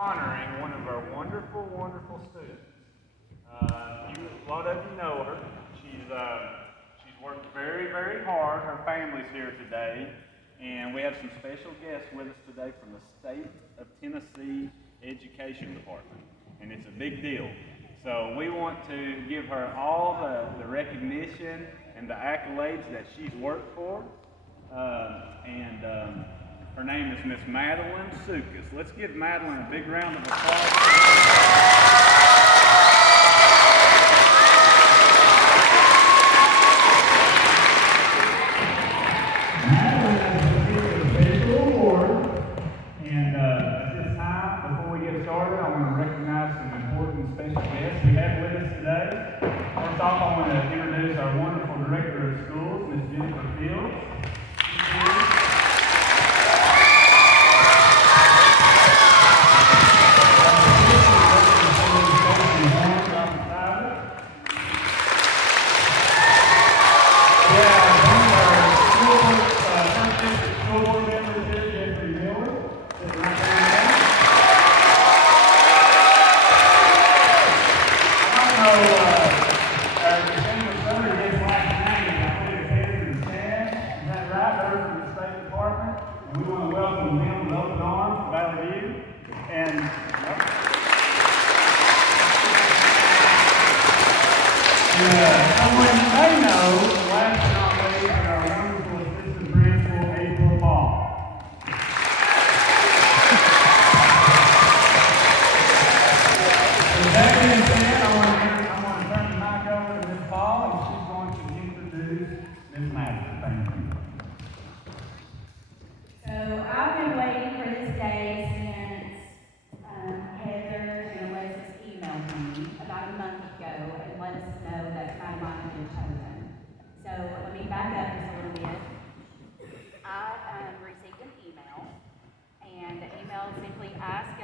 honoring one of our wonderful, wonderful students. A lot of you know her. She's worked very, very hard. Her family's here today, and we have some special guests with us today from the State of Tennessee Education Department, and it's a big deal. So we want to give her all the recognition and the accolades that she's worked for. Her name is Miss Madeline Sukas. Let's give Madeline a big round of applause.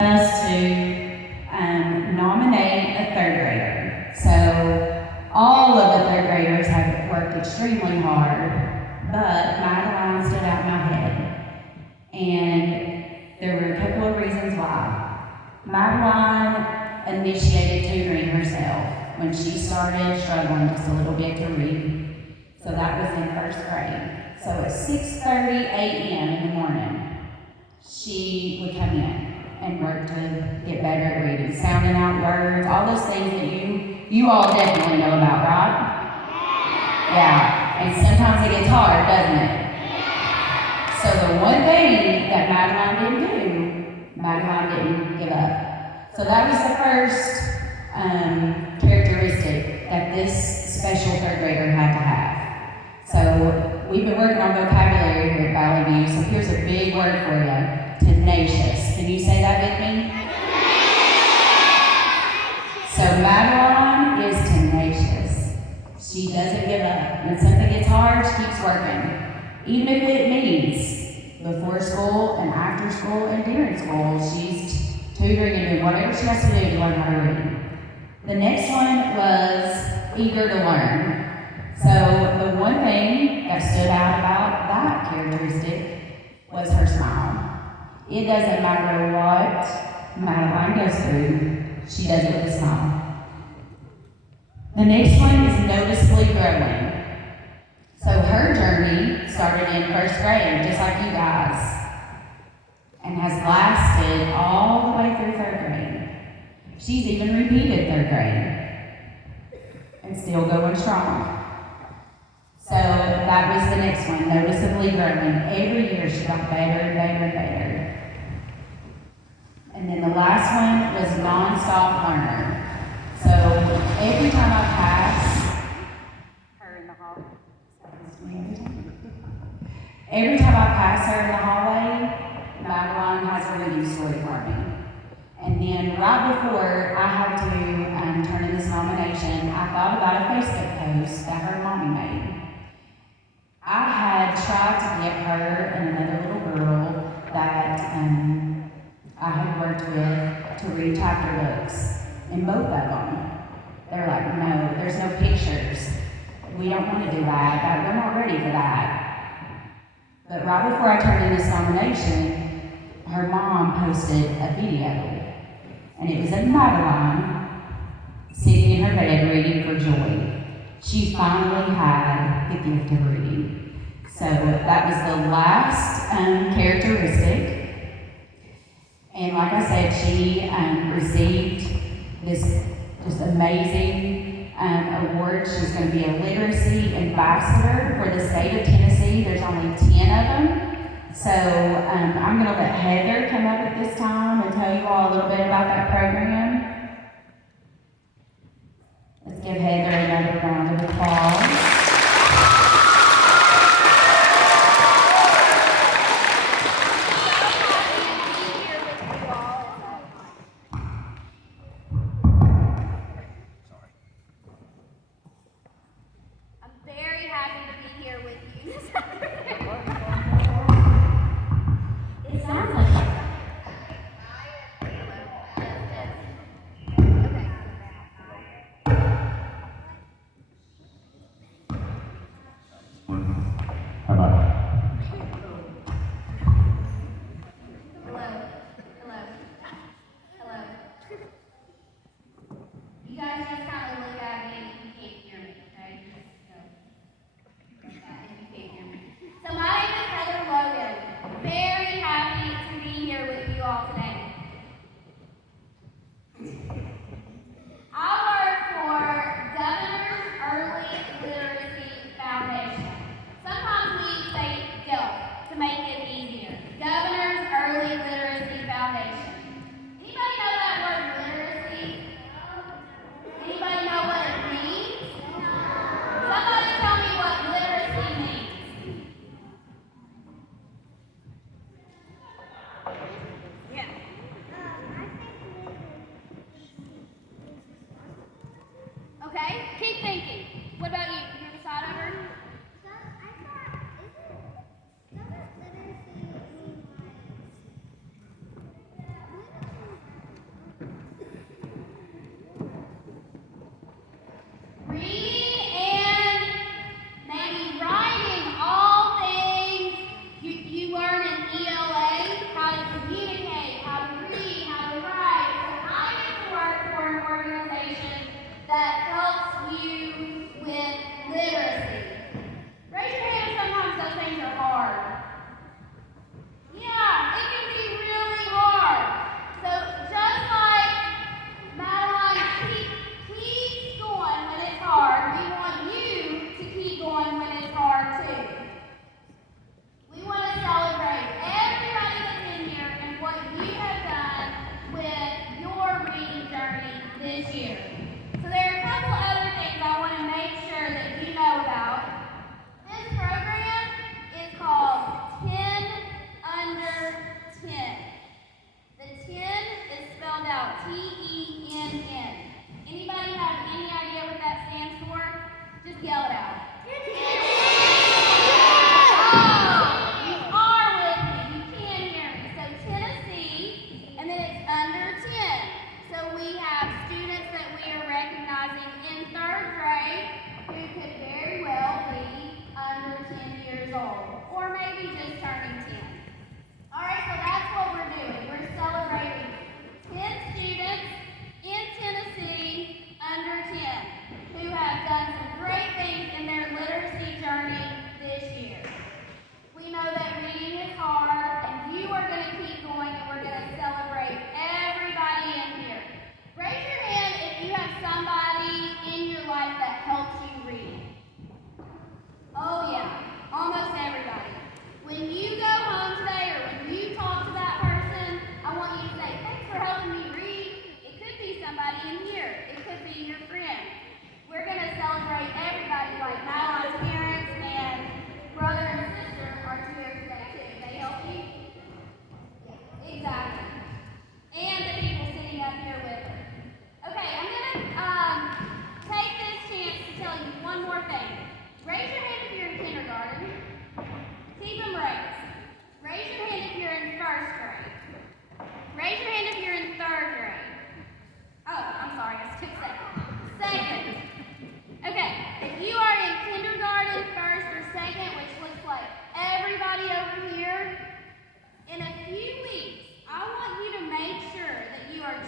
Us to nominate a third grader. So all of the third graders have worked extremely hard, but Madeline stood out in my head. And there were a couple of reasons why. Madeline initiated tutoring herself when she started struggling just a little bit to read. So that was in first grade. So at 6:30 a.m. in the morning, she would come in and work to get better at reading, sounding out words, all those things that you all definitely know about, right? Yeah, and sometimes it gets hard, doesn't it? So the one thing that Madeline didn't do, Madeline didn't give up. So that was the first characteristic that this special third grader had to have. So we've been working on vocabulary here at Valley View, so here's a big word for you. Tenacious. Can you say that with me? So Madeline is tenacious. She doesn't give up. When something gets hard, she keeps working. Even if it means before school and after school and during school, she's tutoring and doing whatever she has to do to learn how to read. The next one was eager to learn. So the one thing that stood out about that characteristic was her smile. It doesn't matter what Madeline goes through, she does it with a smile. The next one is noticeably growing. So her journey started in first grade, just like you guys, and has lasted all the way through third grade. She's even repeated third grade and still going strong. So that was the next one, noticeably growing. Every year she got better and better and better. And then the last one was non-stop learner. So every time I pass her in the hallway, every time I pass her in the hallway, Madeline has a reading story for me. And then right before I had to turn in this nomination, I thought about a Facebook post that her mommy made. I had tried to get her and another little girl that I had worked with to read chapter books, and both of them, they're like, no, there's no pictures. We don't want to do that. We're not ready for that. But right before I turned in this nomination, her mom posted a video and it was of Madeline sitting in her bed reading for joy. She finally had the gift of reading. So that was the last characteristic. And like I said, she received this just amazing award. She's going to be a literacy ambassador for the state of Tennessee. There's only 10 of them. So I'm going to let Heather come up at this time and tell you all a little bit about that program. Let's give Heather another round of applause. Okay, keep thinking. What about you? You want to start over? Reading and maybe writing, all things you learn in ELA, how to communicate, how to read, how to write. So I get to work for an organization that helps you with literacy. Raise your hand if sometimes those things are hard. Yeah, it can be really hard. So just like Madeline keeps going when it's hard, we want you to keep going when it's hard too. We want to celebrate everybody that's in here and what you have done with your reading journey this year. So there are a couple other things I want to make sure that you know about. This program is called 10 Under 10. The 10 is spelled out T-E-N-N. Anybody have any idea what that stands for? Just yell it out. Oh, you are with me. You can hear me. So Tennessee, and then it's under 10. So we have students that we are recognizing in 3rd grade who could very well be under 10 years old, or maybe just turning 10. All right, so that's what we're doing. We're celebrating 10 students in Tennessee under 10 who have done some great things in their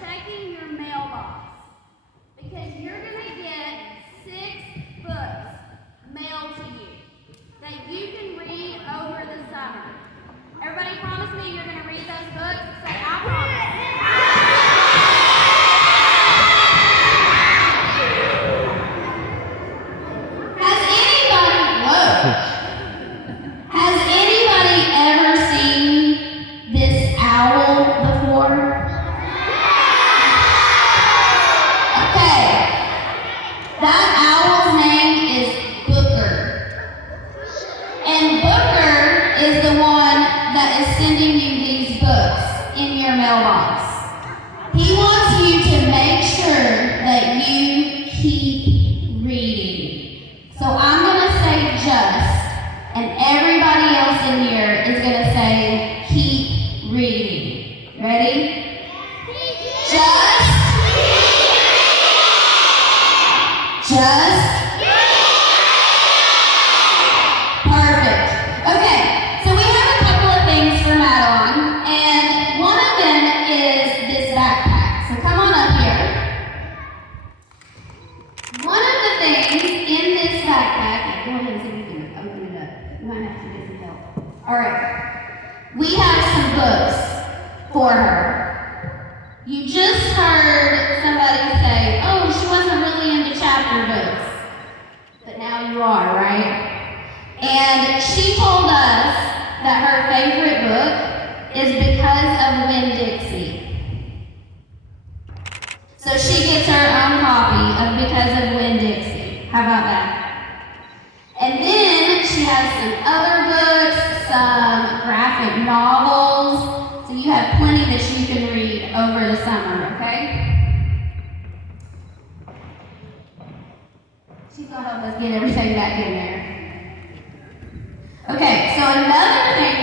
checking your mailbox because you're going to get 6 books mailed to you that you can read over the summer. Everybody promise me you're going to read those books? Say, I promise. Has anybody ever seen this owl before? Okay. That owl's name is Booker. And Booker is the one that is sending you these books in your mailbox. He wants you to make sure that you keep reading. So I'm going to say just, and everybody else in here is going to say keep reading. Ready? Just. Perfect. Okay, so we have a couple of things for Madeline, and one of them is this backpack. So come on up here. One of the things in this backpack, go ahead and see if you can open it up. You might have to get some help. All right. We have some books for her. You just heard somebody say, oh, she wasn't really into chapter books. But now you are, right? And she told us that her favorite book is Because of Winn-Dixie. So she gets her own copy of Because of Winn-Dixie. How about that? And then she has some other books, some graphic novels. So you have plenty that you can read over the summer, okay? She's gonna help us get everything back in there. Okay, so another thing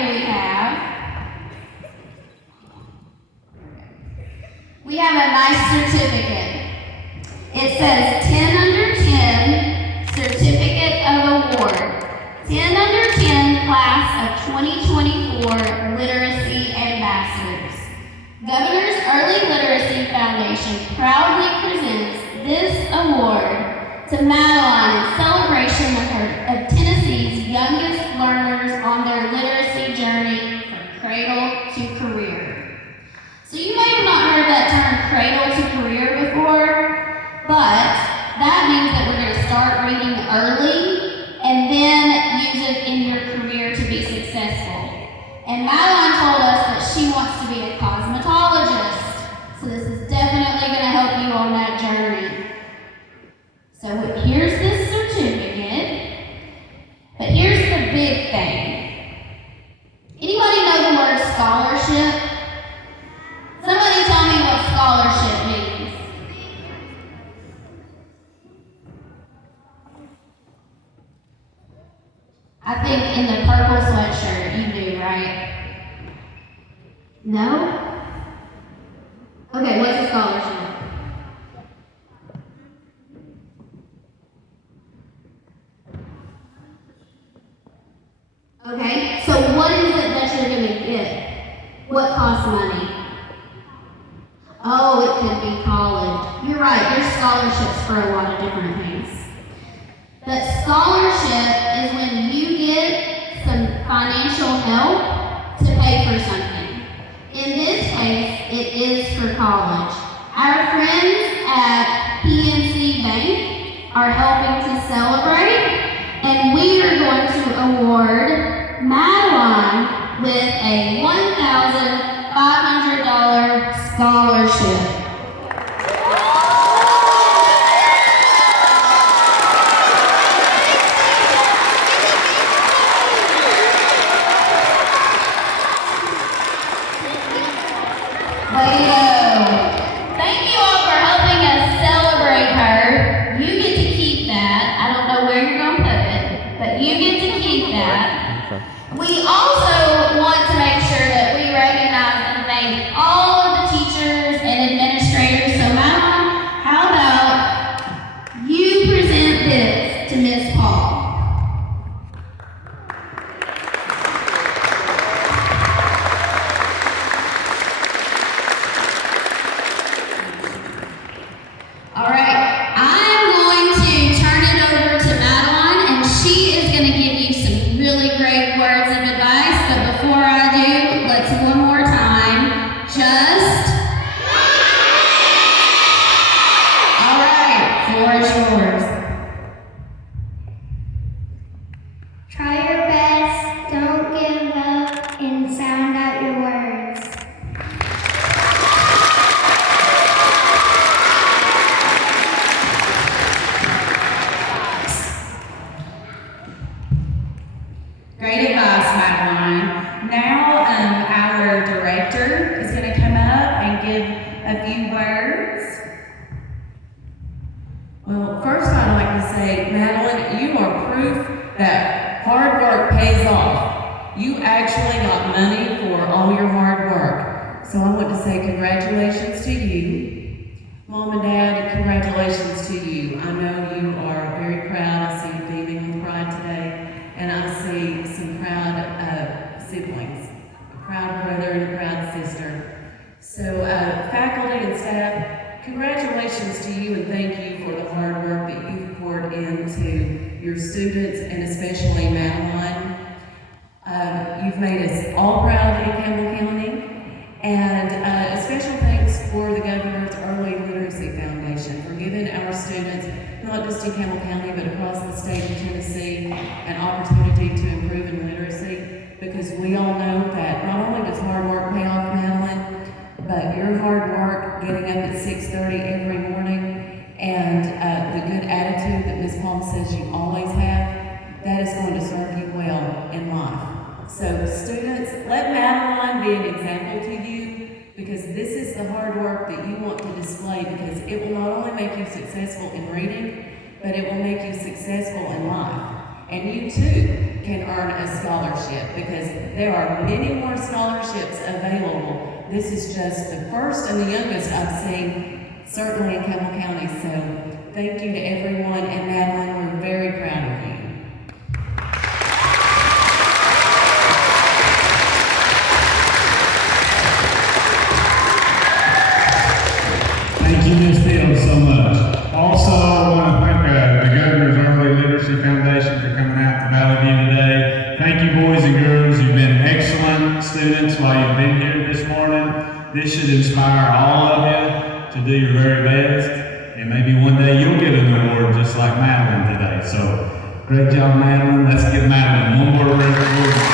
we have a nice certificate. It says 10 under 10 Certificate of Award. 10 under 10 Class of 2024 Literacy Ambassadors. Governor's Early Literacy Foundation proudly presents this award to Madeline in celebration of Tennessee's youngest learners on their literacy journey from cradle to career. So you may have not heard that term cradle to career before, but that means that we're going to start reading early and then use it in your career to be successful. And Madeline told us that she wants to be a cosmetologist. So this is definitely going to help you on that journey. So here's this certificate, but here's the big thing. Anybody know the word scholarship? Somebody tell me what scholarship means. I think in the purple sweatshirt you do, right? No? Okay, what's a scholarship? Okay, so what is it that you're going to get? What costs money? Oh, it could be college. You're right, there's scholarships for a lot of different things. But scholarship is when you get some financial help to pay for something. In this case, it is for college. Our friends at PNC Bank are helping to celebrate, and we are going to award Madeline with a $1,500 scholarship. Way to go. Thank you all for helping us celebrate her. You get to keep that. I don't know where you're going to put it, but you get to keep that. We also want to make sure that we recognize and thank all of the teachers and administrators few words. Well, first I'd like to say, Madeline, you are proof that hard work pays off. You actually got money for all your hard work. So I want to say congratulations to you. Mom and Dad, congratulations to you. I know you are very proud. I see you beaming with pride today. And I see some proud siblings, a proud brother and a proud sister. So faculty and staff, congratulations to you and thank you for the hard work that you've poured into your students and especially Madeline. You've made us all proud in Campbell County. And a special thanks for the Governor's Early Literacy Foundation for giving our students, not just in Campbell County, but across the state of Tennessee, an opportunity to improve in literacy. Because we all know that not only does hard work pay off, Madeline, but your hard work, getting up at 6:30 every morning, and the good attitude that Ms. Palm says you always have, that is going to serve you well in life. So students, let Madeline be an example to you, because this is the hard work that you want to display, because it will not only make you successful in reading, but it will make you successful in life. And you too can earn a scholarship, because there are many more scholarships available. This is just the first and the youngest I've seen, certainly in Campbell County. So thank you to everyone, and Madeline, we're very proud of you. Thank you, Ms. Fields, so much. Also, I want to thank the Governor's Early Literacy Foundation for coming out to Valley View today. Thank you, boys and girls. You've been excellent students while you've been here this morning. This should inspire all of you to do your very best. And maybe one day you'll get an award just like Madeline today. So, great job, Madeline. Let's give Madeline one more round of applause.